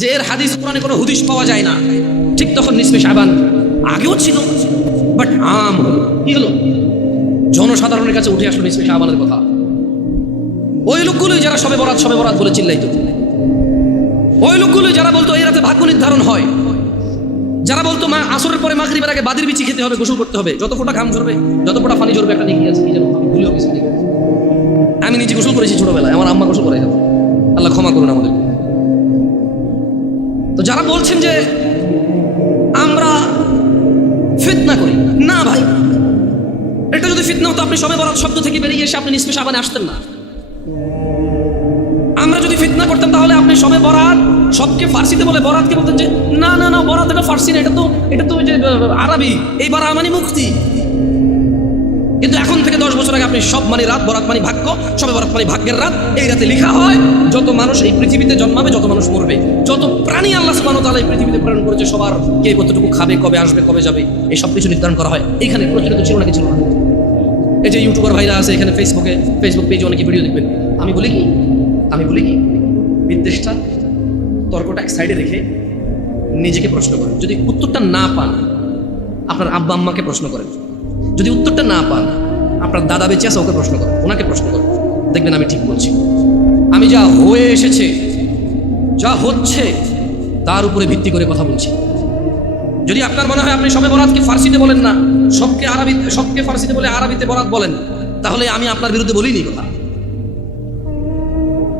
যে এর হাদিস কোরআনে কোনো হুদিস পাওয়া যায় না, ঠিক তখন নিসফে শাবান আগেও ছিল, বাট আম হলো, কি হলো, জনসাধারণের কাছে উঠে আসলো নিসফে শাবানের কথা। ওই লোকগুলোই যারা সবে বরাত বলে চিল্লাইতো, ওই লোকগুলোই যারা বলতো এই রাতে ভাগ্য নির্ধারণ হয়, যারা বলতো মা আসরের পরে মাগরিবের আগে বাদির বিচি খেতে হবে, গোসল করতে হবে, যত ফোঁটা ঘাম ঝরবে, যত ফোঁটা পানি ঝরবে একটা নেকি আছে, কি জানো আমি ভুলেও গেছি। আমি নিজে গোসল করেছি ছোটবেলায়, আমার আম্মা গোসল করে গেল, আল্লাহ ক্ষমা করুন আমাদের। তো যারা বলছেন যে আমরা ফিতনা করি, না ভাই, এটা যদি ফিতনা হতো আপনি সবে বরাত শব্দ থেকে বেরিয়ে এসে আপনি নিসফে শাবানে আসতেন না। আমরা যদি ফিতনা করতাম তাহলে আপনি সবে বরাত সবকে ফার্সিতে বলে বরাতকে বলতেন যে না না না বরাত এটা ফার্সি না, এটা তো যে আরবি, এই বরাত মানে মুক্তি। কিন্তু এখন থেকে 10 বছর আগে আপনি সব মানে রাত, বরাত মানে ভাগ্য, সবে বরাত মানে ভাগ্যের রাত, এই রাতে লেখা হয় যত মানুষ এই পৃথিবীতে জন্মাবে, যত মানুষ মরবে, যত প্রাণী আল্লাহ সুবহানাহু ওয়া তাআলা এই পৃথিবীতে প্রেরণ করেছে, সবার কে কতটুকু খাবে, কবে আসবে, কবে যাবে, এই সব কিছু নির্ধারণ করা হয়। এখানে প্রচলিত ছিল নাকি ছিল না? এই যে ইউটিউবার ভাইরা আছে এখানে, ফেসবুক পেজে অনেকে ভিডিও দেখবেন, আমি বলি কি বিদ্বেষটা, তর্কটা এক সাইডে রেখে নিজেকে প্রশ্ন করেন। যদি উত্তরটা না পান আপনার আব্বা আম্মাকে প্রশ্ন করেন, যদি উত্তরটা না পান আপনার দাদা বেঁচে আছে ওকে প্রশ্ন করেন, ওনাকে প্রশ্ন করেন, দেখবেন আমি ঠিক বলছি। আমি যা হয়ে এসেছে, যা হচ্ছে তার উপরে ভিত্তি করে কথা বলছি। যদি আপনার মনে হয় আপনি সবে বরাতকে ফার্সিতে বলেন না, সবকে ফার্সিতে বলে আরবিতে বরাত বলেন, তাহলে আমি আপনার বিরুদ্ধে বলিনি কথা।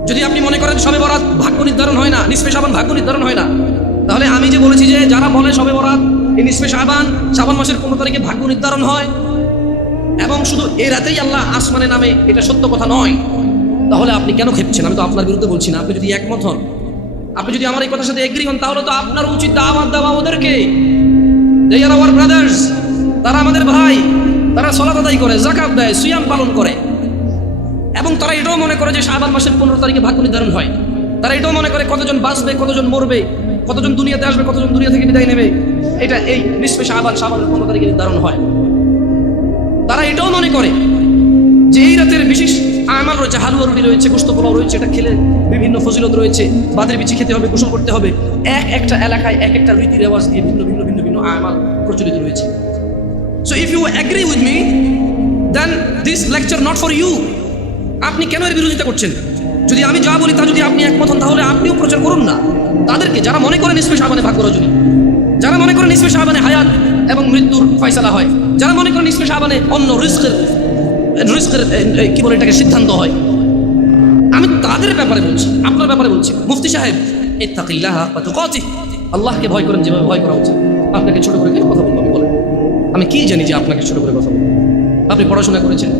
যদি আপনি মনে করেন সবে বরাত ভাগ্য নির্ধারণ হয় না, নিসফে শাবান ভাগ্য নির্ধারণ হয় না, তাহলে আমি যে বলেছি যে যারা বলে সবে বরাত এই নিসফে শাবান মাসের 15 তারিখে ভাগ্য নির্ধারণ হয় এবং শুধু এই রাতেই আল্লাহ আসমানে নামে, এটা সত্য কথা নয়, তাহলে আপনি কেন খেপছেন? আমি তো আপনার বিরুদ্ধে বলছি না। আপনি যদি একমত হন, আপনি যদি আমার এই কথার সাথে এগ্রি হন, তাহলে তো আপনার উচিত দাওয়াত দেওয়া ওদেরকে, দে আর আওয়ার ব্রাদার্স, তারা আমাদের ভাই, তারা সালাত আদায় করে, যাকাত দেয়, সিয়াম পালন করে, এবং তারা এটাও মনে করে যে শাবান মাসের 15 তারিখে ভাগ্য নির্ধারণ হয়। তারা এটাও মনে করে কতজন বাঁচবে, কতজন মরবে, কতজন দুনিয়াতে আসবে, কতজন দুনিয়া থেকে বিদায় নেবে, এটা এই নিসফে শাবানের 15 তারিখে নির্ধারণ হয়। তারা এটাও মনে করে যে এই রাতের বিশেষ আমাল রয়েছে, হালুয়া রুটি রয়েছে, গোশত পোলাও রয়েছে, এটা খেলে বিভিন্ন ফজিলত রয়েছে, বাদের বিচি খেতে হবে, গোসল করতে হবে, একটা এলাকায় একটা রীতি রেওয়াজ দিয়ে ভিন্ন ভিন্ন আমাল প্রচলিত রয়েছে। So if you agree with me then this lecture not for you. আপনি কেন এর বিরোধিতা করছেন? যদি আমি যা বলি তা যদি আপনি একমত হন, তাহলে আপনিও প্রচার করুন না তাদেরকে, যারা মনে করেন নিসফে শাবানে ভাগ্য রজনী, যারা মনে করেন নিসফে শাবানে হায়াত এবং মৃত্যুর ফয়সালা হয়, যারা মনে করেন নিসফে শাবানে অন্য রিস্কের কি বলে এটাকে সিদ্ধান্ত হয়, আমি তাদের ব্যাপারে বলছি, আপনার ব্যাপারে বলছি। মুফতি সাহেব, ইত্তাকিল্লাহ ওয়া তুকাতিহ, আল্লাহকে ভয় করেন যেভাবে ভয় করা উচিত। আপনাকে ছোট করে কেন কথা বলবো আমি বলেন? আমি কি জানি যে আপনাকে ছোট করে কথা বলবো? আপনি পড়াশোনা করেছেন,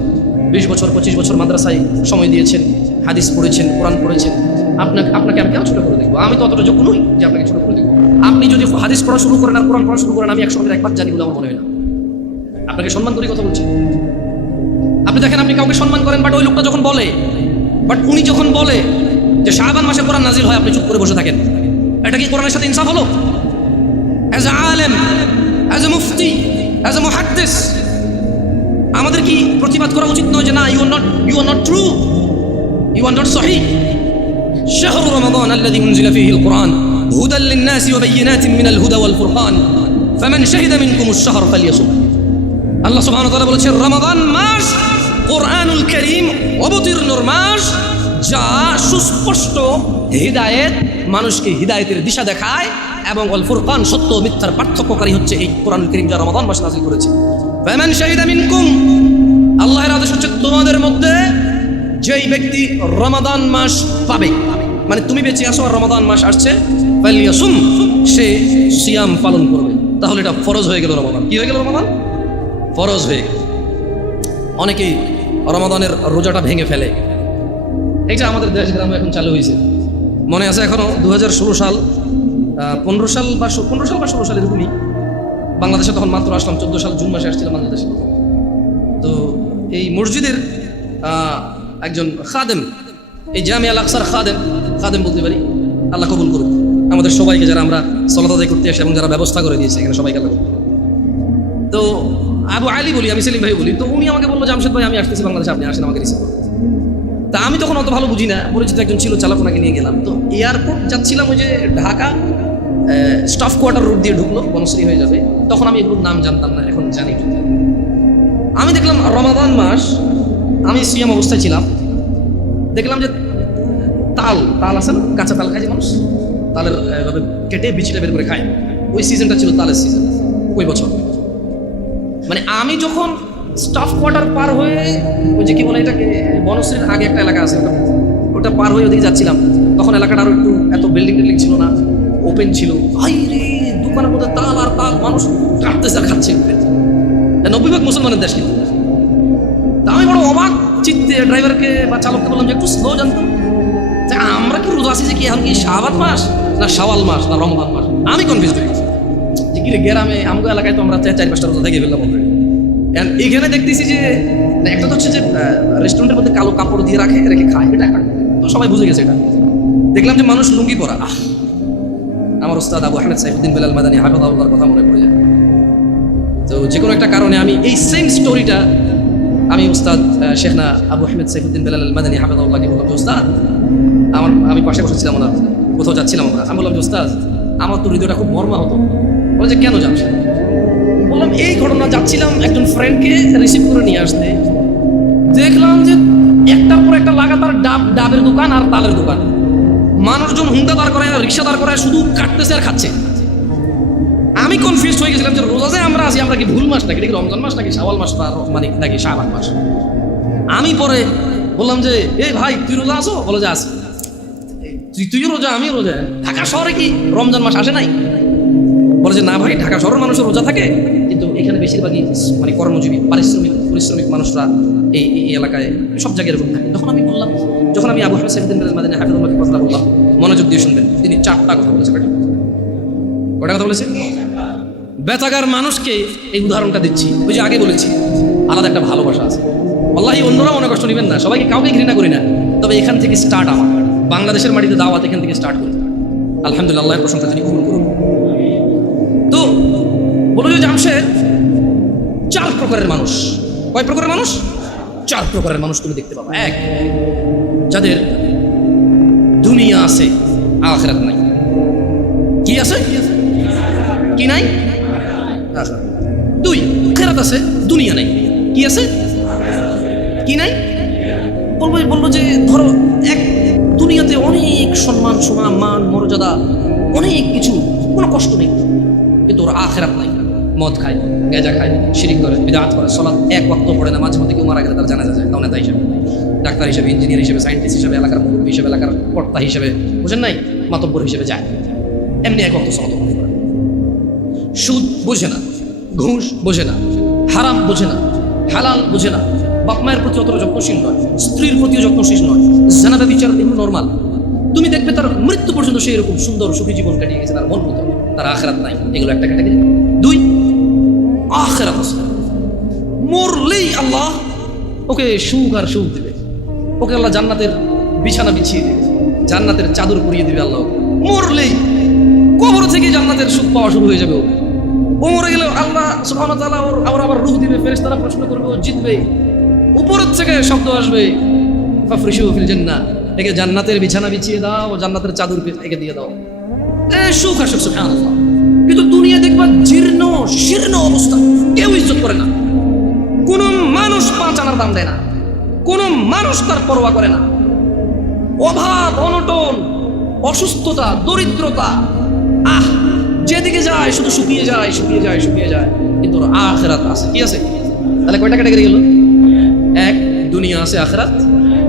20 বছর 25 বছর মাদ্রাসায় সময় দিয়েছেন, হাদিস পড়েছেন, কোরআন পড়েছেন, আপনাকে আমি কেন ছোট করে দেখবো? আমি তো অতটা যোগ্য নই যে আপনাকে ছোট করে দেখবো। আপনি যদি হাদিস পড়া শুরু করেন আর কোরআন পড়া শুরু করেন, আমি একসঙ্গে একবার জানি বলে আমার মনে হয় না। আপনাকে সম্মান করে কথা বলছি। আপনি দেখেন, আপনি কাউকে সম্মান করেন, বাট ওই লোকটা যখন বলে, উনি যখন বলে যে শাবান মাসে কোরআন নাজিল হয়, আপনি চুপ করে বসে থাকেন, এটা কি কোরআনের সাথে ইনসাফ হলো? অ্যাজ এ আলেম, as a Mufti, as a মুহাদ্দিস, আমাদের কি প্রতিবাদ করা উচিত নয় যে না, you are not true, you are not সহিহ? শাহরু রমাদান আল্লাযী উনজিলা ফীহিল কুরআন হুদাল লিন-নাসি ওয়া বায়িনাতিন মিনাল হুদা ওয়াল ফুরকান ফামান শাহিদা মিনকুমুশ শাহরা ফালইয়াসুম। আল্লাহ সুবহানাহু ওয়া তাআলা বলেছেন, রমাদান মাস কোরআনুল কারীম অবতীর্ণর মাস, যা সুস্পষ্ট হিদায়েত, মানুষকে হিদায়েতের দিশা দেখায়, এবং ওয়াল ফুরকান, সত্য ও মিথ্যার পার্থক্যকারী হচ্ছে এই কোরআনুল কারীম, যা রমাদান মাসে নাযিল করেছে। ফামান শাহিদা মিনকুম, আল্লাহর আদেশ হচ্ছে তোমাদের মধ্যে যেই ব্যক্তি রমাদান মাস পাবে, মানে তুমি বেঁচে আসো আর রমাদান মাস আসছে, ফালইয়াসুম, সে সিয়াম পালন করবে। তাহলে এটা ফরজ হয়ে গেল। রমাদান কি হয়ে গেল? রমাদান ফরজ হয়ে গেল। অনেকেই রমাদানের রোজাটা ভেঙে ফেলে। এইটা আমাদের দেশ গ্রামে এখন চালু হয়েছে, মনে আছে এখনো 2016 সাল 15 সাল বা 16 সাল এরকমই বাংলাদেশে তখন মাত্র আসলাম, 14 সাল জুন মাসে আসছিলাম বাংলাদেশে। তো এই মসজিদের একজন খাদেম, এই জামিয়া আল আকসার খাদেম বলতে পারি, আল্লাহ কবুল করুক আমাদের সবাইকে, যারা আমরা সালাত আদায় করতে আসি এবং যারা ব্যবস্থা করে দিয়েছে এখানে, সবাইকে আল্লাহ কবুল। তো আবু আলী বলি, আমি সেলিম ভাই বলি। তো উনি আমাকে বললো, জামশেদ ভাই আমি আসতেছি বাংলাদেশে, আপনি আসেন আমাকে রিসিভ করুন। তা আমি তখন অত ভালো বুঝি না, পরিচিত একজন ছিল, চালক, ওনাকে নিয়ে গেলাম। তো এয়ারপোর্ট যাচ্ছিলাম, ওই যে ঢাকা স্টাফ কোয়ার্টার রোড দিয়ে ঢুকলো, বনশ্রী হয়ে যাবে। তখন আমি এগুলোর নাম জানতাম না, এখন জানি। আমি দেখলাম রমাদান মাস, আমি সিয়াম অবস্থায় ছিলাম, দেখলাম যে তাল আছে না, কাঁচা তাল খায় যে মানুষ, তালের এভাবে কেটে বিচিটা বের করে খায়। ওই সিজনটা ছিল তালের সিজন ওই বছর। মানে আমি যখন স্টাফ কোয়ার্টার পার হয়ে ওই যে কি বলে এটাকে, বনশ্রীর আগে একটা এলাকা আছে, ওটা পার হয়ে ওদিকে যাচ্ছিলাম, তখন এলাকাটা আরো একটু এত বিল্ডিং টিল্ডিং ছিল না, ওপেন ছিল। ভাই রে, দোকানের মধ্যে তাল আর তাল, মানুষ কাটতেছে আর খাচ্ছে। 90% মুসলমানের দেশ কিন্তু। তা আমি বড় অবাক চিত্তে ড্রাইভারকে বা চালককে বললাম যে একটু স্লো জানতো, যে আমরা কি রোজা আছি, যে কি এখন কি শাবাত মাস না শাওয়াল মাস না রমজান মাস। আমি কনফিউজ হয়ে গেছি যে কি রে, গ্রামে আমগো এলাকায় তো আমরা 4-5টা রোজা থেকে ফেললাম অলরেডি। এখানে দেখতেছি যে একটা তো হচ্ছে যে রেস্টুরেন্টের মধ্যে কালো কাপড় দিয়ে রেখে খায়, এটা একটা তো সবাই বুঝে গেছে এটা। দেখলাম যে মানুষ লুঙ্গি পরা। আমার ওস্তাদ আবু আহমেদ সাইফুদ্দিন বেলাল মাদানী হাফিজাহুল্লাহর কথা মনে পড়ে যায়। তো যে কোনো একটা কারণে আমি এই সেম স্টোরিটা আমি উস্তাদ শেখনা আবু আহমেদ সাইফুদ্দিন বেলাল মাদানী হাফিজাহুল্লাহকে বললাম যে উস্তাদ, আমি পাশে বসেছিলাম, ওনার কোথাও যাচ্ছিলাম আমরা, আমি বললাম যে উস্তাদ, আমার তো হৃদয়টা খুব মর্মা হতো। বলে যে কেন যাচ্ছ? বললাম এই ঘটনা, যাচ্ছিলাম একজন ফ্রেন্ডকে রিসিভ করে নিয়ে আসতে, দেখলাম যে একটার পর একটা লাগাতার ডাবের দোকান আর তালের দোকান, মানুষজন হুন্ডা দাঁড় করায়, রিক্সা দাঁড় করায়, শুধু কাটতেছে আর খাচ্ছে। আমি কনফিউজ হয়ে গেছিলাম যে রোজাতে আমরা আছি, আমরা কি ভুল মাস নাকি, দেখি রমজান মাস নাকি শাওয়াল মাস মানে নাকি শাবান মাস। আমি পরে বললাম যে এই ভাই তুই রোজা আছো? বলে যে আছি। তুইও রোজা আমিও রোজা, ঢাকা শহরে কি রমজান মাস আসে নাই? বলে যে না ভাই, ঢাকা শহরের মানুষের রোজা থাকে, কিন্তু এখানে বেশিরভাগই মানে কর্মজীবী পরিশ্রমিক মানুষরা এই এলাকায় সব জায়গায় এরকম থাকে। তখন আমি বললাম, যখন আমি আবু আহমেদ সাইফুদ্দিন বেলাল মাদানী হাফিজাহুল্লাহর কথা বললাম, মনোযোগ দিয়ে শুনবেন, তিনি 4টা কথা বলেছেন। কয়টা কথা বলেছে? বেতাগার মানুষকে এই উদাহরণটা দিচ্ছি, ওই যে আগে বলেছি আলাদা একটা ভালোবাসা আছে। আল্লাহ, অন্যরা মনে কষ্ট নেবেন না, সবাইকে কাউকে ঘৃণা করি না, তবে এখান থেকে স্টার্ট আমার বাংলাদেশের মাটিতে দাওয়াত এখান থেকে স্টার্ট করি। আলহামদুলিল্লাহ, আল্লাহর প্রশংসা তিনি কবুল করুন। তো বলো যে জামশেদ, 4 প্রকারের মানুষ। কয় প্রকারের মানুষ? 4 প্রকারের মানুষ তুমি দেখতে পাবো। 1, যাদের দুনিয়া আছে আখিরাত নাই। কি আছে? কি নাই? 2, আখিরাত আছে, দুনিয়া নাই। কি আছে? কি নাই? বলবো যে ধরো এক, দুনিয়াতে অনেক সম্মান, মান, মর্যাদা, অনেক কিছু, কোনো কষ্ট নেই, কিন্তু ওর আখিরাত নাই। মদ খায়, গাঁজা খায়, শিরিক করে, বিদআত করে, সালাত 1 ওয়াক্ত পড়ে না, মাঝে মধ্যে কেউ মারা গেলে তার জানাজা যায়, তাও নেতা হিসেবে, ডাক্তার হিসেবে, ইঞ্জিনিয়ার হিসেবে, সায়েন্টিস্ট হিসেবে, এলাকার মুরব্বী হিসেবে, এলাকার কর্তা হিসেবে, বুঝেন নাই, মাতব্বর হিসেবে যায়, এমনি 1 ওয়াক্ত সালাত করে। সুদ বোঝে না, ঘুষ বোঝে না, হারাম বোঝে না, হালাল বোঝে না, বাপ মায়ের প্রতি অতটা যত্নশীল নয়, স্ত্রীর প্রতিও যত্নশীল নয়, জানাজা বিচার এগুলো নর্মাল। তুমি দেখবে তার মৃত্যু পর্যন্ত সেই এরকম সুন্দর সুখী জীবন কাটিয়ে গেছে, তার মন মতো, তার আখিরাত নাই। এগুলো একটা ক্যাটাগরি। 2, আখিরাত আছে, মরলেই আল্লাহ ওকে সুখ আর সুখ দেবে, ওকে আল্লাহ জান্নাতের বিছানা বিছিয়ে দেবে, জান্নাতের চাদর পরিয়ে দেবে আল্লাহ। মরলেই কবর থেকে জান্নাতের সুখ পাওয়া শুরু হয়ে যাবে। ও মরে গেলে আল্লাহ সুবহানাহু ওয়া তাআলা ওর আবার রূহ দিবে, ফেরেশতারা প্রশ্ন করবে, ও জিতবে, উপরের থেকে শব্দ আসবে, ফাফরিশু ফিল জান্নাহ, একে জান্নাতের বিছানা বিছিয়ে দাও, জান্নাতের চাদর একে দিয়ে দাও, সুখ আসুক, সুবহানাল্লাহ। কিন্তু দুনিয়া দেখবা জীর্ণ শীর্ণ অবস্থা, কেউ ইজ্জত করে না, কোনো মানুষ 5 আনার দাম দেয় না, কোনো মানুষ তার পরোয়া করে না, অভাব, অনটন, অসুস্থতা, দরিদ্রতা, যেদিকে যায় শুধু শুকিয়ে যায়, শুকিয়ে যায়, শুকিয়ে যায়। কিন্তু আখিরাত আছে। কি আছে? তাহলে কয়টা ক্যাটাগরি গেল? 1, দুনিয়া আছে, আখিরাত।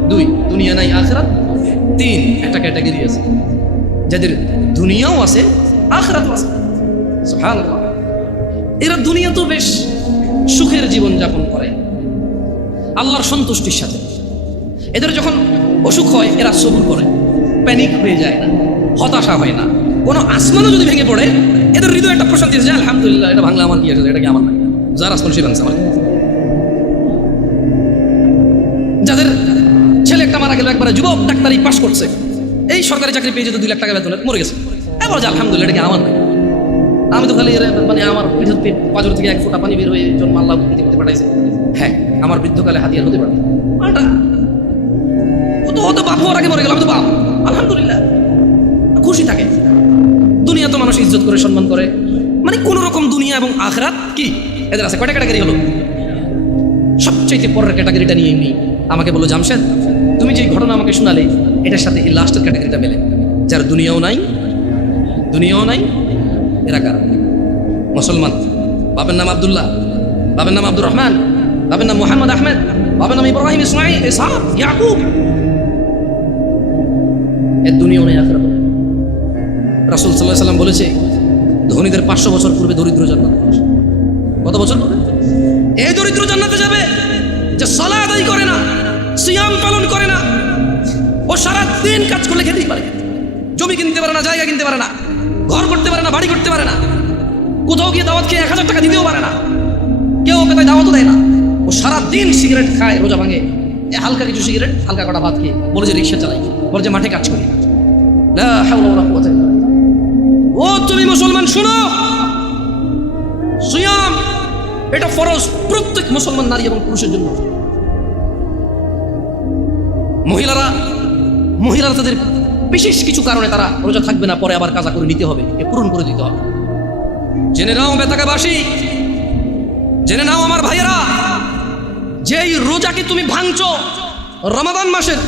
2, দুনিয়া নাই, আখিরাত। 3, একটা ক্যাটাগরি আছে যাদের দুনিয়াও আছে, আখিরাতও আছে। সুবহানাল্লাহ। এরা দুনিয়া তো বেশ সুখের জীবন যাপন করে আল্লাহর সন্তুষ্টির সাথে। এদের যখন অসুখ হয় এরা সবুর করে, প্যানিক হয়ে যায় না, হতাশা হয় না। কোনো আসমানও যদি ভেঙে পড়ে এদের হৃদয় একটা প্রশান্তি আছে, আলহামদুলিল্লাহ, এটা ভাঙলে আমার কি আছে, এটা কি আমার না, যার আসমান সে ভাঙছে আমার। যাদের ছেলে একটা মারা গেল, একবারে যুবক, ডাক্তারি পাস করছে, এই সরকারি চাকরি পেয়ে যেত, 2 লাখ টাকা বেতনে, মরে গেছে, এবার যে আলহামদুলিল্লাহ, এটা কি আমার না, আমি তো খালি মানে আমার পিঠের পাঁজর থেকে 1 ফোঁটা পানি বের হয়ে জন্ম আল্লাহ পৃথিবীতে পাঠাইছে, হ্যাঁ আমার বৃদ্ধকালে হাতিয়ার হতে পারে। বাপ হওয়ার আগে মরে গেল, আমি তো বাপ, আলহামদুলিল্লাহ, খুশি থাকে। দুনিয়া তো মানুষ ইজ্জত করে সম্মান করে, মানে কোন রকম দুনিয়া এবং আখিরাত কি এদের আছে। কয়টা ক্যাটাগরি হলো? সবচেয়ে পরের ক্যাটাগরিটা নিয়ে এমনি আমাকে বললো, জামশেদ তুমি যে ঘটনা আমাকে শোনালে এটার সাথে এই লাস্টের ক্যাটাগরিটা মেলে, যার দুনিয়াও নাই এরা কারা? মুসলমান, বাপের নাম আব্দুল্লাহ, বাপের নাম আব্দুর রহমান, বাপের নাম মোহাম্মদ আহমেদ, বাপের নাম ইব্রাহিম, ইসমাইল, ইসহাক, ইয়াকুব, এর দুনিয়াও নেই আখিরাত। রাসূল সাল্লাল্লাহু আলাইহি ওয়াসাল্লাম বলেছে, ধনীদের 500 বছর পূর্বে দরিদ্র জান্নাতে যাবে। কত বছর পূর্বে? এই দরিদ্র জান্নাতে যাবে যে সালাত আদায় করে না, সিয়াম পালন করে না, ও সারা দিন কাজ করলে খেতেই পারে, জমি কিনতে পারে না, জায়গা কিনতে পারে না, ঘর করতে পারে না, বাড়ি করতে পারে না, কোথাও গিয়ে দাওয়াত খেয়ে 1000 টাকা দিতেও পারে না, কেউ ওকে তাই দাওয়াতও দেয় না। ও সারা দিন সিগারেট খায়, রোজা ভাঙে, হালকা কিছু সিগারেট, হালকা কটা ভাত খেয়ে বলে যে রিক্সা চালাই, বলে যে মাঠে কাজ করি। লা হাওলা ওয়ালা কুওয়াতা ইল্লা বিল্লাহ। ও তুমি মুসলমান শুনো, সিয়াম এটা ফরজ প্রত্যেক মুসলমান নারী এবং পুরুষের জন্য। মহিলারা তাদের বিশেষ কিছু কারণে তারা রোজা থাকবে না, পরে আবার কাজা করে নিতে হবে, এ পূরণ করে দিতে হবে। জেনে নাও বেতাকাবাসী, জেনে নাও আমার ভাইয়েরা, যেই রোজাকে তুমি ভাঙছো রমাদান মাসের,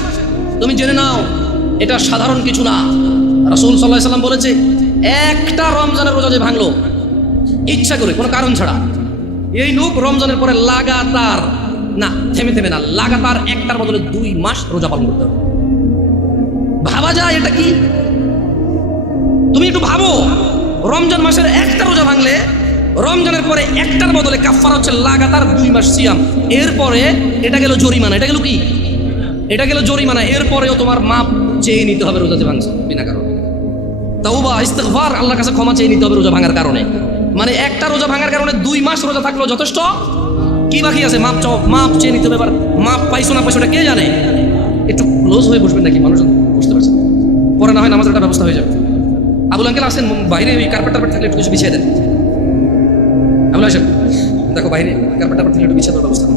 তুমি জেনে নাও এটা সাধারণ কিছু না। রাসূল সাল্লাল্লাহু আলাইহি ওয়াসাল্লাম বলেছে, একটা রমজানের রোজা যে ভাঙলো ইচ্ছা করে কোনো কারণ ছাড়া, এই লোক রমজানের পরে লাগাতার না, থেমে না, লাগাতার একটার বদলে 2 মাস রোজা পালন করতে হবে। ভাবা যায় এটা কি? তুমি একটু ভাবো, রমজান মাসের একটা রোজা ভাঙলে রমজানের পরে একটার বদলে কাফারা হচ্ছে লাগাতার 2 মাস সিয়াম। এরপরে এটা গেল জরিমানা, এটা গেল কি? এটা গেল জরিমানা। এরপরেও তোমার মাপ চেয়ে নিতে হবে রোজাতে ভাঙছে বিনা কারণে। তাওবা ইস্তিগফার, আল্লাহর কাছে ক্ষমা চেয়ে নিতে হবে রোজা ভাঙার কারণে। মানে একটা রোজা ভাঙার কারণে 2 মাস রোজা থাকলো যথেষ্ট, কি বাকি আছে? মাপ চাও, মাপ চেয়ে নিতে হবে। এবার মাপ পাইছো না পাইছো এটা কে জানে? একটু ক্লোজ হয়ে বসবেন নাকি, মানুষজন বুঝতে পারছেন, পরে না হয় নামাজের একটা ব্যবস্থা হয়ে যাবে। আবুল আঙ্কেল আসেন, বাইরে ওই কার্পেট থাকলে একটু কিছু বিছিয়ে দেন। আবুল আসেন, দেখো বাইরে কার্পেট থাকলে একটু বিছিয়ে দেওয়ার ব্যবস্থা।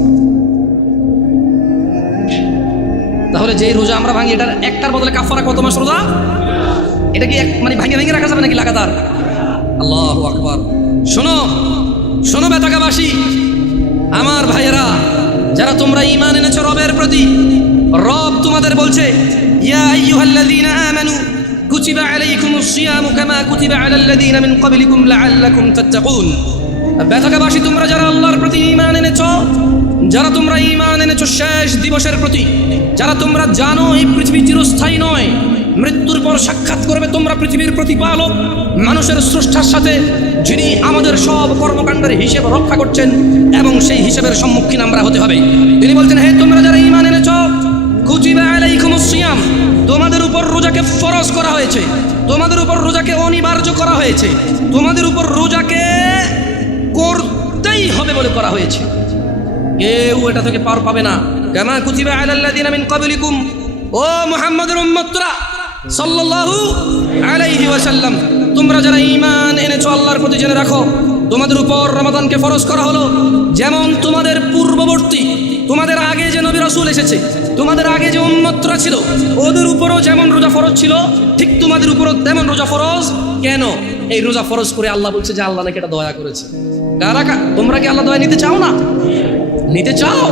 তাহলে যেই রোজা আমরা ভাঙি, এটার একটার বদলে কাফারা কত মাস রোজা? এটা কি মানে ভেঙে রাখা যাবে নাকি লাগাতার? আল্লাহু আকবার। শোনো বেতাকাবাসী, আমার ভাইয়েরা, যারা তোমরা ঈমান এনেছো রবের প্রতি, রব তোমাদের বলছে, ইয়া আইয়ুহাল্লাযীনা আমানু কুতিবা আলাইকুমুস সিয়ামু কামা কুতিবা আলাল লাযীনা মিন ক্বাবলিকুম লাআল্লাকুম তাত্তাকুন। বেতাকাবাসী, তোমরা যারা আল্লাহর প্রতি ঈমান এনেছো, যারা তোমরা ঈমান এনেছো শেষ দিবসের প্রতি, যারা তোমরা জানো এই পৃথিবী চিরস্থায়ী নয়, মৃত্যুর পর সাক্ষাৎ করবে তোমরা পৃথিবীর প্রতিপালক মানুষের স্রষ্টার সাথে, যিনি আমাদের সব কর্মকাণ্ডের হিসেব রক্ষা করছেন, এবং সেই হিসেবের সম্মুখীন আমরা হতে হবে। তিনি বলছেন, হে তোমরা যারা ঈমান এনেছো, কুতিবা আলাইকুমুস সিয়াম, তোমাদের উপর রোজাকে ফরজ করা হয়েছে, তোমাদের উপর রোজাকে অনিবার্য করা হয়েছে, তোমাদের উপর রোজাকে করতেই হবে বলে করা হয়েছে। কেউ এটা থেকে পার পাবে না। কামা কুতিবা আলাল্লাযীনা মিন ক্বাবলিকুম, ও মুহাম্মদের উম্মতরা সাল্লাল্লাহু আলাইহি ওয়াসাল্লাম, তোমরা যারা ঈমান এনেছো আল্লাহর প্রতি, জেনে রাখো তোমাদের উপর রমাদানকে ফরজ করা হলো যেমন তোমাদের পূর্ববর্তী, তোমাদের আগে যে নবী রাসূল এসেছে, তোমাদের আগে যে উম্মতরা ছিল, ওদের উপরও যেমন রোজা ফরজ ছিল, ঠিক তোমাদের উপরও তেমন রোজা ফরজ। কেন এই রোজা ফরজ করে? আল্লাহ বলছে যে আল্লাহ নাকি এটা দয়া করেছে। তোমরা কি আল্লাহ দয়া নিতে চাও না? নিতে চাও?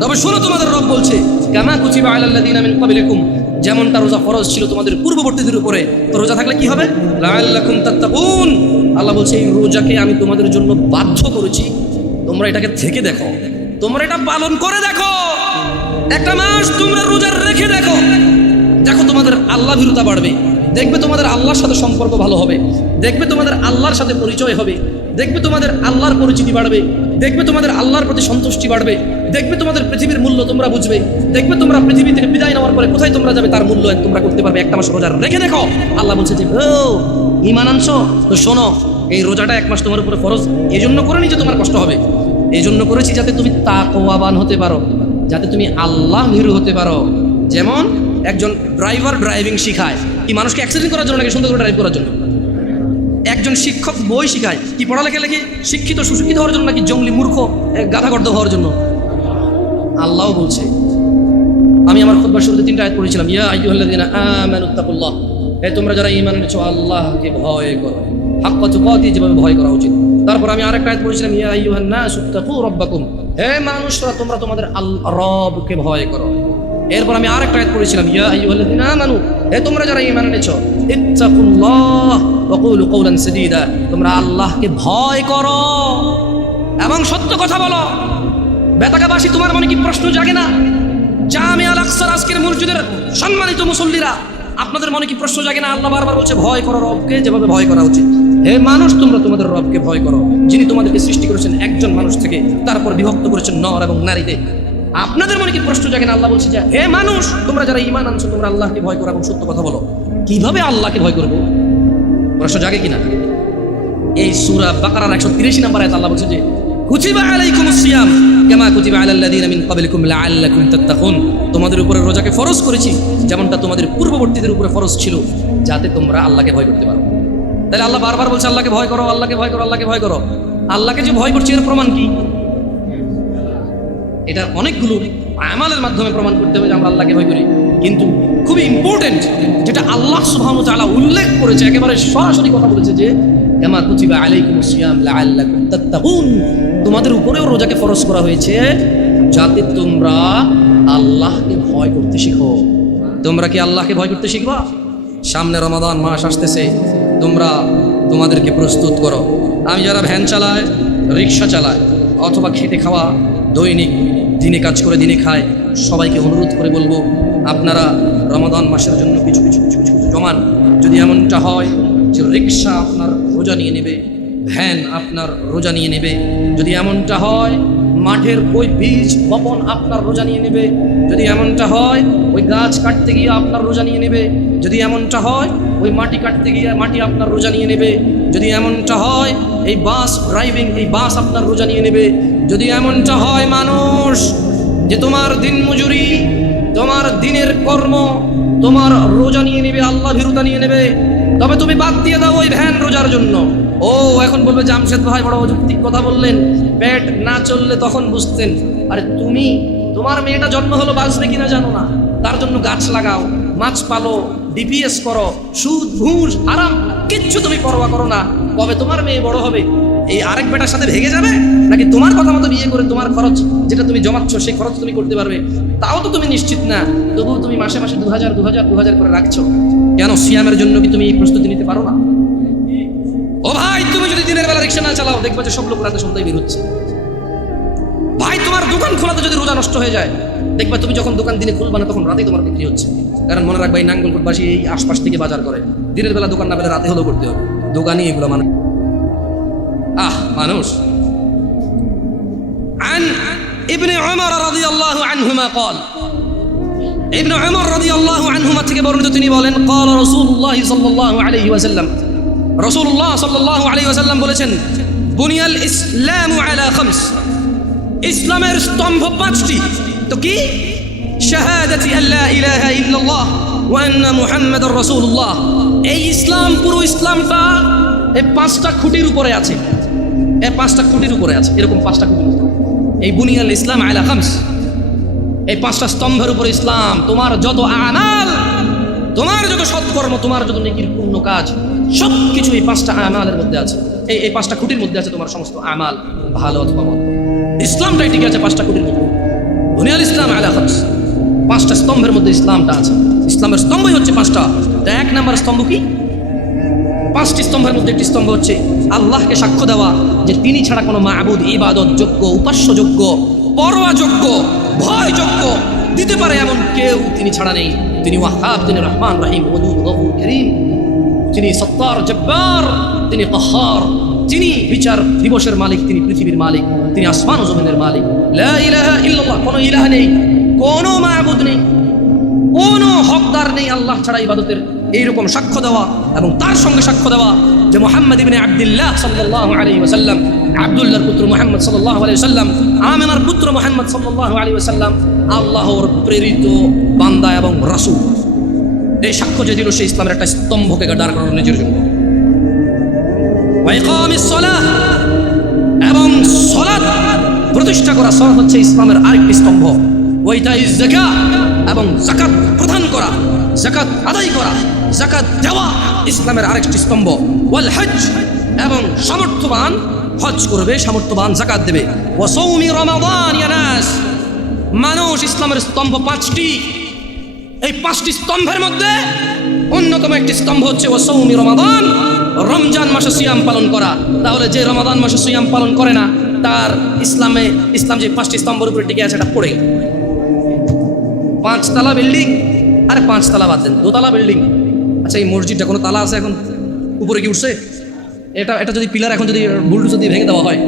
তবে শোনো, তোমাদের রব বলছে, কামা কুতিবা আলাল্লাযীনা মিন ক্বাবলিকুম, যেমনটা রোজা ফরজ ছিল তোমাদের পূর্ববর্তীদের উপরে, তো রোজা থাকলে কি হবে? লাআল্লাকুম তাত্তাকুন। আল্লাহ বলছে এই রোজাকে আমি তোমাদের জন্য বাধ্য করেছি, তোমরা এটাকে থেকে দেখো, তোমরা এটা পালন করে দেখো, একটা মাস তোমরা রোজা রেখে দেখো, দেখো তোমাদের আল্লাহ ভীরুতা বাড়বে, দেখবে তোমাদের আল্লাহর সাথে সম্পর্ক ভালো হবে, দেখবে তোমাদের আল্লাহর সাথে পরিচয় হবে, দেখবে তোমাদের আল্লাহর পরিচিতি বাড়বে, দেখবে তোমাদের আল্লাহর প্রতি সন্তুষ্টি বাড়বে, দেখবে তোমাদের পৃথিবীর মূল্য তোমরা বুঝবে, দেখবে তোমরা পৃথিবী থেকে বিদায় নেওয়ার পরে কোথায় তোমরা যাবে তার মূল্যায়ন তোমরা করতে পারবে। একটা মাস রোজা রেখে দেখো। আল্লাহ বলছে যে ও ঈমান আনছো তো শোনো, এই রোজাটা 1 মাস তোমার উপরে ফরজ এই জন্য করে নি যে তোমার কষ্ট হবে, এই জন্য করেছি যাতে তুমি তাকওয়াবান হতে পারো, যাতে তুমি আল্লাহ ভীরু হতে পারো। যেমন একজন ড্রাইভার ড্রাইভিং শিখায় কি মানুষকে অ্যাক্সিডেন্ট করার জন্য নাকি সুন্দর করে ড্রাইভ করার জন্য? একজন শিক্ষক বই শিখায় কি পড়ালেখা লেখে শিক্ষিত সুশিক্ষিত হওয়ার জন্য নাকি জঙ্গলি মূর্খ গাধাগর্দ হওয়ার জন্য? আল্লাহ বলছে, আমি আমার খুতবার শুরুতে 3টা আয়াত পড়েছিলাম, ইয়া আইয়ুহাল্লাযীনা আমানুত্তাকুল্লাহ, হে তোমরা যারা ঈমান এনেছো আল্লাহকে ভয় করো, হাক্কা তুকাতি, যেভাবে ভয় করা উচিত। তারপর আমি আরেকটা আয়াত পড়েছিলাম, ইয়া আইয়ুহান নাসুত্তাকু রাব্বাকুম, হে মানুষরা তোমরা তোমাদের রবকে ভয় করো। এরপর আমি আরেকটা আয়াত পড়েছিলাম, ইয়া আইয়ুহাল্লাযীনা আমানু, হে তোমরা যারা ঈমান এনেছো ইত্তাকুল্লাহ ওয়া কুলু কওলান সাদীদা, তোমরা আল্লাহকে ভয় করো এবং সত্য কথা বলো। বেতাকাবাসী, তোমার মনে কি প্রশ্ন জাগে না? জামিয়া আল আকসার আজকের মসজিদের সম্মানিত মুসল্লিরা, আপনাদের মনে কি প্রশ্ন জাগে না? আল্লাহ বারবার বলছে ভয় করো রবকে, যেভাবে ভয় করা উচিত। হে মানুষ, তোমরা তোমাদের রবকে ভয় করো, যিনি তোমাদেরকে সৃষ্টি করেছেন একজন মানুষ থেকে, তারপর বিভক্ত করেছেন নর এবং নারীতে। আপনাদের মনে কি প্রশ্ন জাগে না? আল্লাহ বলছে যে হে মানুষ, তোমরা যারা ঈমান আনছো তোমরা আল্লাহকে ভয় করো এবং সত্য কথা বলো। কিভাবে আল্লাহকে ভয় করবো? প্রশ্ন জাগে কিনা? এই সূরা বাকারার 183 নম্বর আয়াত আল্লাহ বলছে যে কুতিবা আলাইকুমুস সিয়াম কামা কুতিবা আলাল লাযিনা মিন ক্বাবলিকুম লাআল্লাকুম তাত্তাকুন, তোমাদের উপরে রোজাকে ফরজ করেছি যেমনটা তোমাদের পূর্ববর্তীদের উপরে ফরজ ছিল, যাতে তোমরা আল্লাহকে ভয় করতে পারো। তাহলে আল্লাহ বারবার বলছে আল্লাহকে ভয় করো, আল্লাহকে ভয় করো, আল্লাহকে ভয় করো। আল্লাহকে যে ভয় করছে এর প্রমাণ কি? এটা অনেকগুলো আমালের মাধ্যমে প্রমাণ করতে হবে যে আমরা আল্লাহকে ভয় করি, কিন্তু খুবই ইম্পর্টেন্ট যেটা আল্লাহ সুবহানাহু ওয়া তাআলা উল্লেখ করেছে, একেবারে সরাসরি কথা বলেছে যে কামা কুতিবা আলাইকুমুস সিয়াম লাআল্লাকুম তাত্তাকুন, তোমাদের উপরেও রোজাকে ফরজ করা হয়েছে যাতে তোমরা আল্লাহকে ভয় করতে শিখো। তোমরা কি আল্লাহকে ভয় করতে শিখবা? সামনে রমাদান মাস আসতেছে, তোমরা তোমাদেরকে প্রস্তুত করো। আমি যারা ভ্যান চালায়, রিক্সা চালায়, অথবা খেটে খাওয়া, দৈনিক দিনে কাজ করে দিনে খায়, সবাইকে অনুরোধ করে বলবো আপনারা রমাদান মাসের জন্য কিছু কিছু কিছু কিছু কিছু জমান। যদি এমনটা হয় যে রিক্সা আপনার রোজা নিয়ে নেবে, ভ্যান আপনার রোজা নিয়ে নেবে, যদি এমনটা হয় মাঠের ওই বীজ বপন আপনার রোজা নিয়ে নেবে, যদি এমনটা হয় ওই গাছ কাটতে গিয়ে আপনার রোজা নিয়ে নেবে, যদি এমনটা হয় ওই মাটি কাটতে গিয়ে মাটি আপনার রোজা নিয়ে নেবে, যদি এমনটা হয় এই বাস ড্রাইভিং, এই বাস আপনার রোজা নিয়ে নেবে, যদি এমনটা হয় মানুষ যে তোমার দিন মজুরি, তোমার দিনের কর্ম তোমার রোজা নিয়ে নেবে, আল্লাহ ভীরুতা নিয়ে নেবে, তবে তুমি বাদ দিয়ে দাও ওই ভ্যান রোজার জন্য। ও এখন বলবে জামশেদ ভাই বড় অযৌক্তিক কথা বললেন, পেট না চললে তখন বুঝতেন। আরে তুমি, তোমার মেয়েটা জন্ম হলো বাঁচবে কিনা জানো না, তার জন্য গাছ লাগাও, মাছ পালো, ডিপিএস করো, সুদ ঘুষ আরাম কিচ্ছু তুমি পরোয়া করো না। কবে তোমার মেয়ে বড় হবে এই আরেক বেটার সাথে ভেগে যাবে, নাকি তোমার কথা মতো বিয়ে করে তোমার খরচ যেটা তুমি জমাচ্ছ সেই খরচ তুমি করতে পারবে? তাও তো তুমি নিশ্চিত না, তবুও তুমি মাসে মাসে 2000 করে রাখছো। কেন? সিয়ামের জন্য কি তুমি এই প্রস্তুতি নিতে পারো না? ও ভাই, তুমি যদি দিনের বেলা রিক্সা না চালাও, দেখবে যে সব লোক রাতে সন্ধ্যায় বের হচ্ছে। ভাই, তোমার দোকান খোলাতে যদি রোজা নষ্ট হয়ে যায়, দেখবে তুমি যখন দোকান দিনে খুলবা না তখন রাতেই তোমার বিক্রি হচ্ছে। কারণ মনে রাখবা এই নাঙ্গলকোটবাসী এই আশপাশ থেকে বাজার করে, দিনের বেলা দোকান না পেলে রাতে হলেও করতে হবে। দোকানই এগুলো মানে মানুষ। عن ابن عمر رضي الله عنهما قال, ابن عمر رضي الله عنهما থেকে বর্ণিত, তিনি বলেন قال رسول الله صلى الله عليه وسلم, রাসূলুল্লাহ সাল্লাল্লাহু আলাইহি ওয়াসাল্লাম বলেছেন বুনিয়াল ইসলামু আলা খামস, ইসলামের স্তম্ভ 5টি। তো কি? শাহাদাতি আল্লা ইলাহা ইল্লাল্লাহ ওয়া আন্না মুহাম্মাদুর রাসূলুল্লাহ। এই ইসলাম, পুরো ইসলামটা এই 5টা খুঁটির উপরে আছে, এই 5টা খুঁটির উপরে আছে, এরকম 5টা খুঁটির উপরে এই বুনিয়াল ইসলাম আলা খামস, এই 5টা স্তম্ভের উপরে ইসলাম। তোমার যত আমাল, তোমার যত সৎকর্ম, তোমার যত নেকির পূর্ণ কাজ, সব কিছু এই 5টা আমালের মধ্যে আছে, এই 5টা খুঁটির মধ্যে আছে তোমার সমস্ত আমাল, ভালো অথবা মন্দ। ইসলামটাই ঠিক আছে 5টা খুঁটির মধ্যে, বুনিয়াল ইসলাম আলা খামস, 5টা স্তম্ভের মধ্যে ইসলামটা আছে। ইসলামের স্তম্ভই হচ্ছে 5টা। 1 নম্বর স্তম্ভ কি? 5টি স্তম্ভের মধ্যে একটি স্তম্ভ হচ্ছে আল্লাহকে সাক্ষ্য দেওয়া যে তিনি ছাড়া কোনো মাবুদ ইবাদত যোগ্য, উপাস্যযোগ্য, পরোয়াযোগ্য, ভয়যোগ্য দিতে পারে এমন কেউ তিনি ছাড়া নেই। তিনি ওয়াহাব, তিনি রহমান রহিম, ওয়াদুদ, গফুর, করিম, তিনি সত্তার, জব্বার, তিনি কাহ্হার, তিনি বিচার দিবসের মালিক, তিনি পৃথিবীর মালিক, তিনি আসমান ও জমিনের মালিক। লা ইলাহা ইল্লাল্লাহ, কোনো ইলাহ নেই, কোনো মাবুদ নেই, কোনো হকদার নেই আল্লাহ ছাড়া ইবাদতের, এইরকম সাক্ষ্য দেওয়া এবং তার সঙ্গে সাক্ষ্য দেওয়া যে মুহাম্মদ ইবনে আব্দুল্লাহ সাল্লাল্লাহু আলাইহি ওয়াসাল্লাম, আব্দুল্লাহর পুত্র মুহাম্মদ সাল্লাল্লাহু আলাইহি ওয়াসাল্লাম, আমিনার পুত্র মুহাম্মদ সাল্লাল্লাহু আলাইহি ওয়াসাল্লাম আল্লাহর প্রেরিত বান্দা এবং রাসূল। এই সাক্ষ্য যে দিল, সেই ইসলামের একটা স্তম্ভকে দাঁড় করানো নিজের জন্য। ওয়া ইকামিস সালাহ, এবং সালাত প্রতিষ্ঠা করা, সালাত হচ্ছে ইসলামের আরেকটি স্তম্ভ। ওয়া ইতাইজ যাকাত, এবং যাকাত প্রদান করা, যাকাত আদায় করা, যাকাত দেওয়া ইসলামের আরেকটি স্তম্ভ। ওয়াল হজ, এবং সামর্থ্যবান হজ করবে, সামর্থ্যবান যাকাত দেবে। ওয়া সাওমি রমাদান ইয়া নাস, মানুষ ইসলামের স্তম্ভ পাঁচটি। এই পাঁচটি স্তম্ভের মধ্যে অন্যতম একটি স্তম্ভ হচ্ছে ওয়া সাওমি রমাদান, রমজান মাসে সিয়াম পালন করা। তাহলে যে রমাদান মাসে সিয়াম পালন করে না, তার ইসলাম যে পাঁচটি স্তম্ভের উপরে টিকে আছে এটা পড়ে গেল। 5 তলা বিল্ডিং, আরে 5 তলা বাদ দেন, 2 তলা বিল্ডিং। আচ্ছা, এই মসজিদটা কোনো তালা আছে এখন? উপরে কি উঠছে? এটা যদি পিলার এখন যদি বুলডোজার দিয়ে ভেঙে দেওয়া হয়,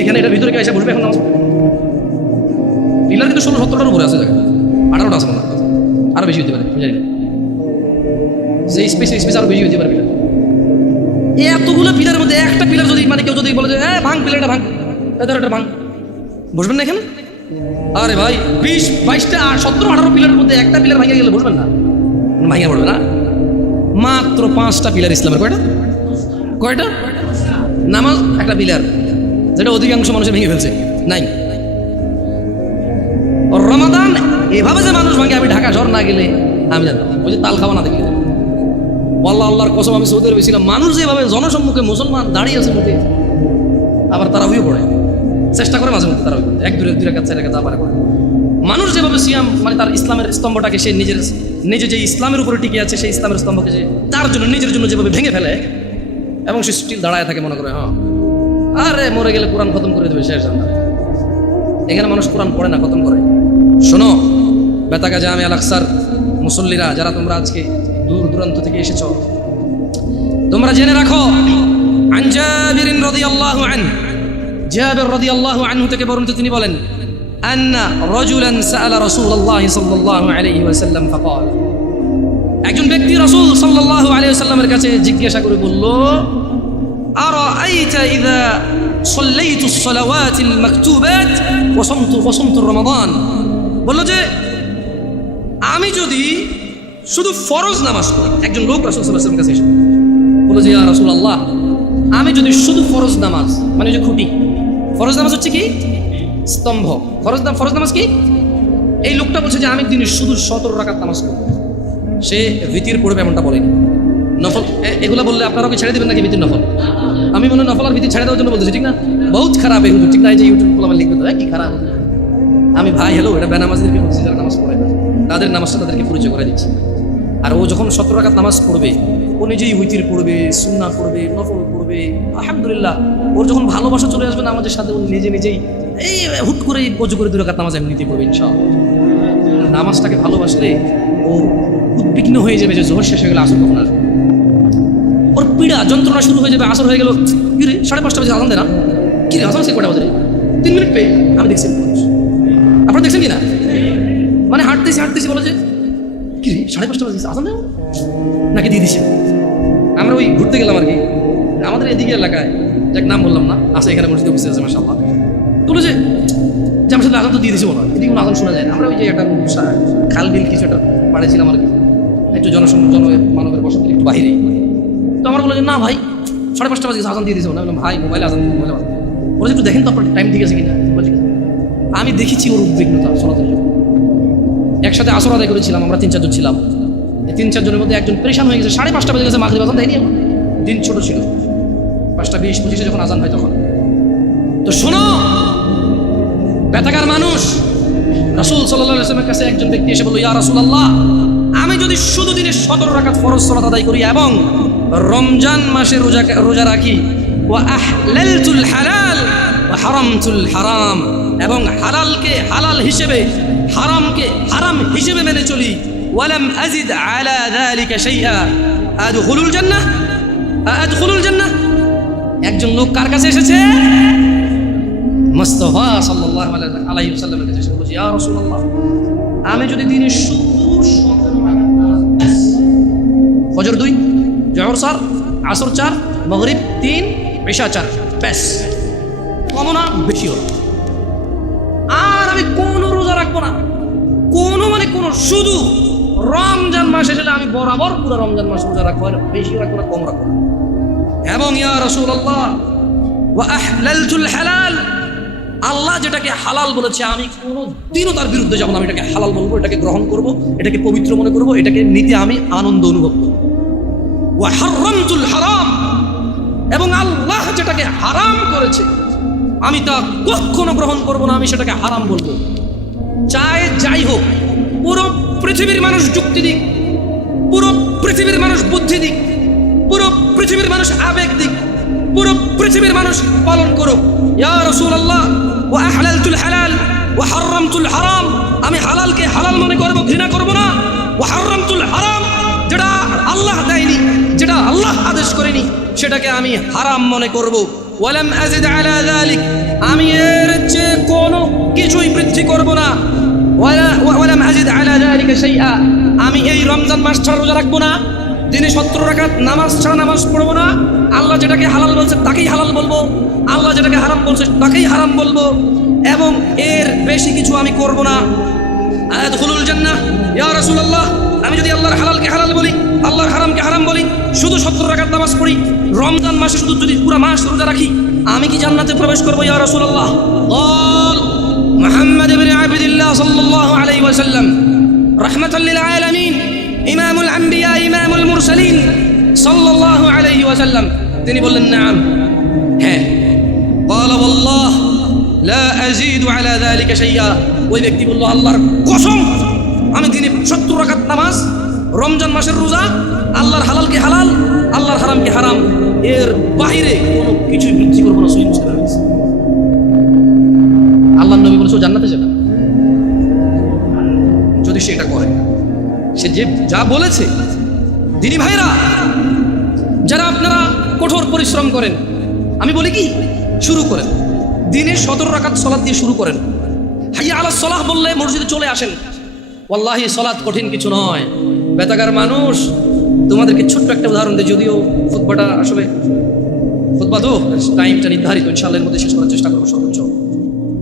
এখানে এটা ভিতরে কি এসে বসবে এখন নামাজ? পিলার কিন্তু 16-17টার উপরে আছে, জায়গা 18টা আছে মনে হয়, আরো বেশি হতে পারে, জানি না। যে স্পেস আরো বেশি হতে পারে পিলার। এতগুলো পিলারের মধ্যে একটা পিলার যদি মানে কেউ যদি বলে যে ভাঙ পিলারটা ভাঙ, এটা ভাঙ, বসবেন না এখানে? আরে ভাই 20-22টা 17-18 পিলারের মধ্যে একটা পিলার ভাঙে গেলে বসবেন না? ভাঙে পড়বে না। মাত্র 5টা পিলার ইসলামের। কয়টা? নামাজ একটা পিলার, যেটা অধিকাংশ মানুষের ভেঙে ফেলছে। নাই রমাদান এভাবে যে মানুষ ভাঙে, আমি ঢাকা শহর না গেলে আমি জানতাম। ওই যে তাল খাওয়া না দেখলে, আল্লাহর কসম, আমি সৌদি আরবে ছিলাম, মানুষ যেভাবে জনসম্মুখে মুসলমান দাঁড়িয়ে আছে মুখে, আবার তারাবিও পড়ে, চেষ্টা করে মাঝে মধ্যে তারাবি, 1-2 রাকাত 4 রাকাত আবার করে। মানুষ যেভাবে সিয়াম মানে তার ইসলামের স্তম্ভটাকে সে নিজে যে ইসলামের উপরে টিকে আছে, সেই ইসলামের স্তম্ভকে যে তার জন্য নিজের জন্য যেভাবে ভেঙে ফেলে, এবং সে স্টিল দাঁড়ায় থাকে, মনে করে আরে মরে গেলে কোরআন খতম করে দেবে শেষ জান্নাত। এখানে মানুষ কোরআন পড়ে না, খতম করে। শোনো বেতাগা জামে আল আকসার মুসল্লিরা, যারা তোমরা আজকে দূর দূরান্ত থেকে এসেছো, তোমরা জেনে রাখো, আন জাবির রাদিয়াল্লাহু আনহু, জাবির রাদিয়াল্লাহু আনহু থেকে বর্ণিত, তিনি বলেন, আন্না রাজুলান সাআলা রাসূলুল্লাহ সাল্লাল্লাহু আলাইহি ওয়াসাল্লাম ফাকাল, একজন ব্যক্তি রাসূল সাল্লাল্লাহু আলাইহি ওয়াসাল্লামের কাছে জিজ্ঞাসা করে বলল, আরাআইতা ইযা সাল্লাইতু আস-সালাওয়াতিল মাকতুবাত ওয়া সামতু রমাদান, বলল যে আমি যদি শুধু ফরজ নামাজ পড়ি। একজন লোক রাসূল সাল্লাল্লাহু আলাইহি ওয়াসাল্লামের কাছে এসে বলল যে, ইয়া রাসূলুল্লাহ, আমি যদি শুধু ফরজ নামাজ, মানে যে খুঁটি, ফরজ নামাজ হচ্ছে কি স্তম্ভ, ফরজ নামাজ কি? এই লোকটা বলছে যে আমি দিনে শুধু 17 রাকাত নামাজ পড়ব। সে ভিতির পড়বে এমনটা বলেনি, নফল। এগুলো বললে আপনারাও কি ছেড়ে দেবেন নাকি ভিতির নফল? আমি মনে হয় নফল আর ভিতির ছেড়ে দেওয়ার জন্য বলতেছি, ঠিক না? বহুত খারাপ এগুলো, ঠিক না? এই যে ইউটিউব আমার লিখবে তো কি খারাপ। আমি ভাই হ্যালো, এটা বেনামাজিদেরকে বলছি, যারা নামাজ পড়ে না, তাদের নামাজটা তাদেরকে পরিচয় করে দিচ্ছি। আর ও যখন 17 রাকাত নামাজ পড়বে, ও নিজেই উইতির পড়বে, সুন্নাহ পড়বে, নফল পড়বে, আলহামদুলিল্লাহ। ওর যখন ভালোবাসা চলে আসবে নামাজের সাথে, ও নিজেই এই হুট করে অজু করে 2 রাকাত নামাজ এমনিতেই পড়বে ইনশাআল্লাহ। নামাজটাকে ভালোবাসলে ও উদ্বিগ্ন হয়ে যাবে যে জোহর শেষ হয়ে গেলে আসর কখন আসবে। ওর পীড়া যন্ত্রণা শুরু হয়ে যাবে, আসর হয়ে গেল, কি রে 5:30 বাজে আজান দেয় না, কি রে আজান সে কটা বাজে, 3 মিনিট পেয়ে। আমি দেখছি, আপনারা দেখছেন কি না? মানে হাঁটতেছি বলে যে কি রে 5:30 বাজে আজান দেয় নাকি দিয়ে দিছে। আমরা ওই ঘুরতে গেলাম আর কি, আমাদের এদিকে এলাকায়, যাক নাম বললাম না, আছে এখানে মসজিদে বসে আছে মাশাআল্লাহ। তুলে যে আমার সাথে আজান তো দিয়ে দিছে বলো, এদিকে কোনো আজান শোনা যায় না। আমরা ওই যে একটা খাল বিল কিছু একটা পাড়েছিলাম আর কি, একটু মানবের বসতি একটু বাহিরেই। তো আমার বললো যে না ভাই 5:30 বাজে আজান দিয়ে দিয়েছে। আমি বললাম ভাই মোবাইলে আজান বলে একটু দেখেন তো আপনার টাইম ঠিক আছে কিনা। আমি দেখেছি ওর উদ্বিগ্নতা সনাতন। একসাথে আসর আদায় করেছিলাম আমরা, 3-4 জন ছিলাম। এই 3-4 জনের মধ্যে একজন পরেশান হয়ে গেছে, 5:30 বাজে গেছে, মাগরিব আজান দেয়নি। দিন ছোট ছিল, 5:20-25 যখন আজান হয় তখন। তো শোনো বেতাকার মানুষ, রাসূল সাল্লাল্লাহু আলাইহি ওয়াসাল্লামের কাছে একজন ব্যক্তি এসে বলল, ইয়া রাসূলুল্লাহ, আমি যদি শুধু দিনে 17 রাকাত ফরজ সালাত আদায় করি এবং রমজান মাসে রোজা রাখি, ওয়া আহলালতুল হালাল ওয়া হারামতুল হারাম, এবং হালালকে হালাল হিসেবে, হারামকে হারাম হিসেবে মেনে চলি, ওয়ালাম আযিদ আলা যালিকা শাইআ আদখুলুল জান্নাহ। একজন লোক কার কাছে এসেছে? মুস্তাফা সাল্লাল্লাহু আলাইহি ওয়াসাল্লামের কাছে এসে বলছে, ইয়া রাসূলুল্লাহ, আমি যদি দিনে শুধু 17 রাকাত, ফজর 2, জোহর 4, আসর 4, মাগরিব 3, ইশা 4, ব্যাস, কম না বেশি হলো, আর আমি কোনো রোজা রাখবো না, কোনো শুধু রমজান মাস এসে আমি বরাবর পুরো রমজান মাস রোজা রাখবো, আর বেশি রাখবো না, কম রাখবো না। এবং ইয়া রাসূলুল্লাহ, ওয়া আহলালতুল হালাল, আল্লাহ যেটাকে হালাল বলেছে আমি কোনোদিনও তার বিরুদ্ধে যাব না। আমি এটাকে হালাল বলবো, এটাকে গ্রহণ করব, এটাকে পবিত্র মনে করব, এটাকে নিতে আমি আনন্দ অনুভব করব। ওয়া হারামতুল হারাম, এবং আল্লাহ যেটাকে হারাম করেছে আমি তা কখনো গ্রহণ করব না, আমি সেটাকে হারাম বলবো। চাই যাই হোক, পুরো পৃথিবীর মানুষ যুক্তি দিক, পুরো পৃথিবীর মানুষ বুদ্ধি দিক, পুরো পৃথিবীর মানুষ আবেগ দিক, পুরো পৃথিবীর মানুষ পালন করুক ইয়া রাসূলুল্লাহ ওয়া আহলালতুল হালাল ওয়া হারামতুল হারাম, আমি হালালকে হালাল মনে করব, ঘৃণা করব না। ওয়া হারামতুল হারাম, যেটা আল্লাহ দেয়নি, যেটা আল্লাহ আদেশ করেনি, সেটাকে আমি হারাম মনে করব। ওয়ালাম আযিদ আলা যালিক, আমি এর চেয়ে কোনো কিছুই বৃদ্ধি করব না। ওয়ালাম আযিদ আলা যালিকা শাইআ, আমি এই রমজান মাস ছাড়া রোজা রাখবো না, দিনে 17 রাকাত নামাজ ছাড়া নামাজ পড়বো না। আল্লাহ যেটাকে হালাল বলছে তাকেই হালাল বলবো, আল্লাহ যেটাকে হারাম বলছে তাকেই হারাম বলবো, এবং এর বেশি কিছু আমি করব না। আদখুলুল জান্নাহ ইয়া রাসূলুল্লাহ, আমি যদি আল্লাহর হালালকে হালাল বলি, আল্লাহর হারামকে হারাম বলি, শুধু 17 রাকাত নামাজ পড়ি, রমজান মাসে শুধু যদি পুরো মাস রোজা রাখি, আমি কি জান্নাতে প্রবেশ করব ইয়া রাসূলুল্লাহ? قال মুহাম্মদ ইবনে আবদুল্লাহ সাল্লাল্লাহু আলাইহি ওয়াসাল্লাম রাহমাতাল লিল আলামিন, ইমামুল আম্বিয়া ইমামুল মুরসালিন সাল্লাল্লাহু আলাইহি ওয়াসাল্লাম, তিনি বললেন নাম, হ্যাঁ। قال والله لا ازيد على ذلك شيئا, ওই ব্যক্তি বলল আল্লাহর কসম আমি দিনে 70 রাকাত নামাজ, রমজান মাসের রোজা, আল্লাহর হালালকে হালাল, আল্লাহর হারামকে হারাম, এর বাইরে কোনো কিছু বৃদ্ধি করবো না। সহিহ মুসলিম হাদিস। আল্লাহর নবী বলেছে ও জান্নাতে যাবে যদি সে এটা করে, সে যে যা বলেছে। দিনী ভাইরা, যারা আপনারা কঠোর পরিশ্রম করেন, আমি বলি কি শুরু করেন, দিনে 17 রাকাত সালাত দিয়ে শুরু করেন। হাইয়া আলাস সালাহ বললে মসজিদে চলে আসেন। ওয়াল্লাহি সালাত কঠিন কিছু নয়। বেতাগার মানুষ, তোমাদেরকে ছোট্ট একটা উদাহরণ দিই, যদিও খুতবাটা আসলে খুতবা তো টাইমটা নির্ধারিত, ইনশাআল্লাহ এর মধ্যে শেষ করার চেষ্টা করবো সর্বোচ্চ।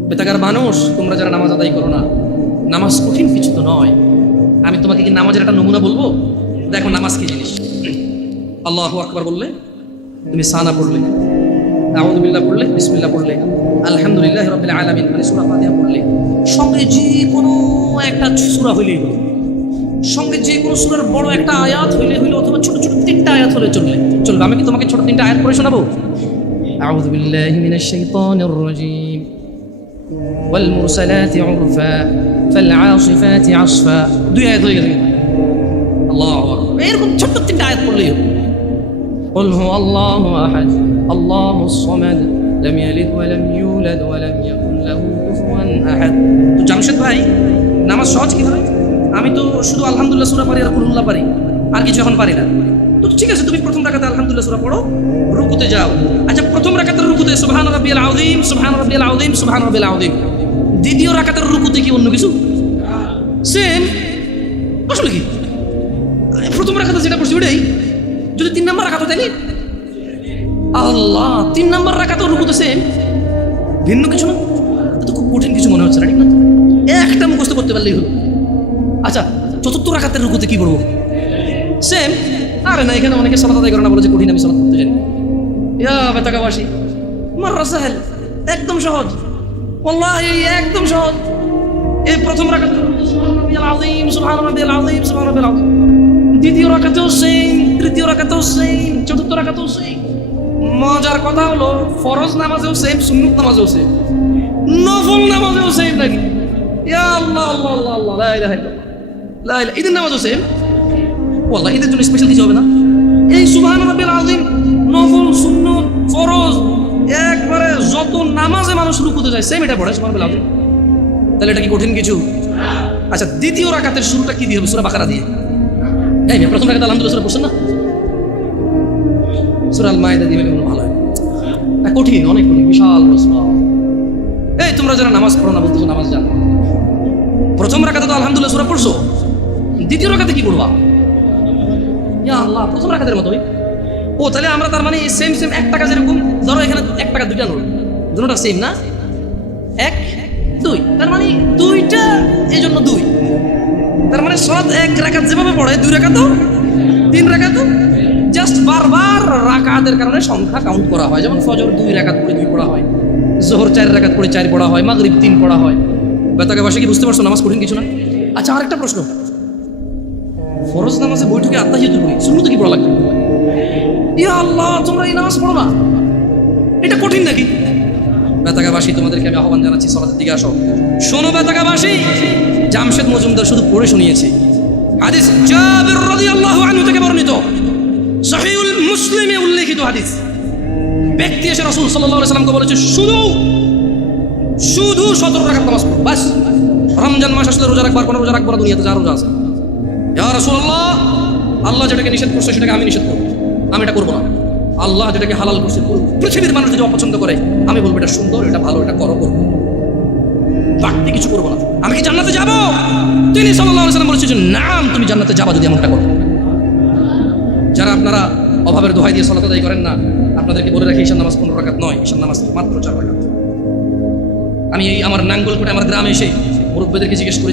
বেতাগার মানুষ, তোমরা যারা নামাজ আদায় করো না, নামাজ কঠিন কিছু তো নয়। আমি তোমাকে কি নামাজের একটা নমুনা বলবো? দেখো নামাজ কি জিনিস। আল্লাহু আকবার বললে তুমি সানা পড়লে, আউযু বিল্লাহ পড়লে, বিসমিল্লাহ পড়লে, আলহামদুলিল্লাহি রাব্বিল আলামিন মানে সূরা ফাতিহা পড়লে, সঙ্গে যে কোনো একটা সূরা হইলেই হলো, সঙ্গে যে কোনো সূরার বড় একটা আয়াত হইলে হইলো, অথবা ছোট ছোট 3টা আয়াত হলে চলবে। আমি কি তোমাকে ছোট 3টা আয়াত পড়ে শোনাবো? আউযু বিল্লাহি মিনাশ শাইতানির রাজীম, ওয়াল মুরসালাতি উরফা ফাল আসিফাতি আসফা, 2 আয়াত হয়ে গেছে। আল্লাহু আকবার, এরকম ছোট 3টা আয়াত পড়লেই হবে। قل هو الله أحد الله الصمد لم يلد ولم يولد ولم يكن له كفوا أحد। তো জামশেদ ভাই, নামাজ সহজ কিভাবে? আমি তো শুধু আলহামদুলিল্লাহ সূরা পারি আর কুল্লাহ পারি, আর কিছু এখন পারি না। তো ঠিক আছে, তুমি প্রথম রাকাতে আলহামদুলিল্লাহ সূরা পড়ো, রুকুতে যাও। আচ্ছা, প্রথম রাকাতের রুকুতে সুবহান রাব্বিয়াল আযীম, সুবহান রাব্বিয়াল আযীম, সুবহান রাব্বিয়াল আযীম। দ্বিতীয় রাকাতের রুকুতে কি অন্য কিছু? সেম। আসলে কি প্রথম রাকাতে যেটা পড়ছি ওটাই, যদি 3 নম্বর রাকাত তাইলে আল্লাহ 3 নম্বর রাকাতেও রুকুতে সেম, ভিন্ন কিছু না। তো খুব কঠিন কিছু মনে হচ্ছে না, ঠিক না? একটা মুখস্থ করতে পারলেই হলো। আচ্ছা, চতুর্থ রাকাতের রুকুতে কি করবো? সেম। আরে না, এখানে অনেকে সালাত আদায় করে না, বলে যে কঠিন, আমি সালাত করতে জানি। ইয়া বেতাকাবাসী, মাররা সাহেল, একদম সহজ, ওয়াল্লাহি একদম সহজ। এই প্রথম রাকাতে সুবহান রাব্বিয়াল আযীম, সুবহান রাব্বিয়াল আযীম, সুবহান রাব্বিয়াল আযীম। দ্বিতীয় রাকাতেও সেম, তৃতীয় রাকাতেও সেম, চতুর্থ রাকাতেও সেম। মজার কথা হলো ফরজ নামাজেও সেম, সুন্নত নামাজেও সেম, নফল নামাজেও সেম নাকি? ইয়া আল্লাহ আল্লাহ আল্লাহ আল্লাহ, লা ইলাহা ইল্লাল্লাহ, লা ইলাহা। ঈদের নামাজও সেম। ওয়াল্লাহ ঈদের জন্য স্পেশাল কিছু হবে না। এই সুবহান রাব্বিল আযীম, নফল, সুন্নত, ফরজ, একবারে যত নামাজে মানুষ রুকুতে যায় সেম এটা পড়ে সুবহান রাব্বিল আযীম। তাহলে এটা কি কঠিন কিছু? আচ্ছা, দ্বিতীয় রাকাতের শুরুটা কি দিয়ে হবে? সূরা বাকারা দিয়ে। এই প্রথম রাকাতে আলহামদুলিল্লাহ সূরা পড়ছেন না? সূরা আল মাইদা দিয়ে বলে ভালো হয়। এটা কঠিন, অনেক কঠিন, বিশাল প্রশ্ন। এই তোমরা যারা নামাজ পড়ো না, বলতেছো নামাজ জানো, প্রথম রাকাতে তো আলহামদুলিল্লাহ সূরা পড়ছো, দ্বিতীয় রাকাতে কি পড়বা? ইয়া আল্লাহ, প্রথম রাকাতের মতোই। ও তাহলে আমরা তার মানে সেম সেম 1 টাকা, যেরকম ধরো এখানে 1 টাকা 2টা নোট, দুটোটা সেম না? 1 2, তার মানে 2টা, এই জন্য 2। তার মানে সালাত 1 রাকাত যেভাবে পড়ে 2 রাকাতও 3 রাকাতও, জাস্ট বারবার রাকাতের কারণে সংখ্যা কাউন্ট করা হয়। যেমন ফজর 2 রাকাত করে 2 পড়া হয়, জোহর 4 রাকাত পড়ে 4 পড়া হয়, মাগরিব 3 পড়া হয়। বেতাগা ভাষা কি বুঝতে পারছো? নামাজ কঠিন কিছু না। আচ্ছা, আরেকটা প্রশ্ন, ফরজ নামাজে বৈঠকে আত্তাহিয়াতুল পড়ি, সুন্নত কি পড়া লাগবে? ইয়া আল্লাহ, তোমরা এই নামাজ পড়ো না, এটা কঠিন নাকি? বেতাগাবাসী, তোমাদেরকে আমি আহ্বান জানাচ্ছি, সালাতের দিকে আসো। শোনো বেতাগাবাসী, জামশেদ মজুমদার শুধু পড়ে শুনিয়েছে। হাদিস জাবির রাদিয়াল্লাহু আনহু থেকে বর্ণিত, সহিহুল মুসলিমে উল্লেখিত হাদিস। ব্যক্তি এসে রাসূল সাল্লাল্লাহু আলাইহি ওয়াসাল্লামকে বলেছে, শুধু 17 রাকাত নামাজ পড়ো, বাস। রমজান মাস আসলে রোজা রাখবার, কোনো রোজা রাখবো না, দুনিয়াতে যা রোজা আছে। ইয়া রাসূলুল্লাহ, আল্লাহ যেটাকে নিষেধ করছে সেটাকে আমি নিষেধ করবো, আমি এটা করবো না। আল্লাহ যেটাকে হালাল করছে, পৃথিবীর মানুষ যদি অপছন্দ করে, আমি বলবো এটা সুন্দর, এটা ভালো, এটা করবো, বাড়তি কিছু করবো না। আমি কি জান্নাতে যাবো? তিনি সাল্লাল্লাহু আলাইহি ওয়াসাল্লাম বলেছেন, নাম, তুমি জান্নাতে যাবা যদি এমনটা করো। যারা আপনারা অভাবের দোহাই দিয়ে সালাত আদায় করেন না, আপনাদেরকে বলে রাখি, ঈশার নামাজ 15 রাকাত নয়, ঈশার নামাজ মাত্র 4 রাকাত। আমি এই আমার নাঙ্গলকোটে আমার গ্রামে এসে মুরব্বিদেরকে জিজ্ঞেস করি,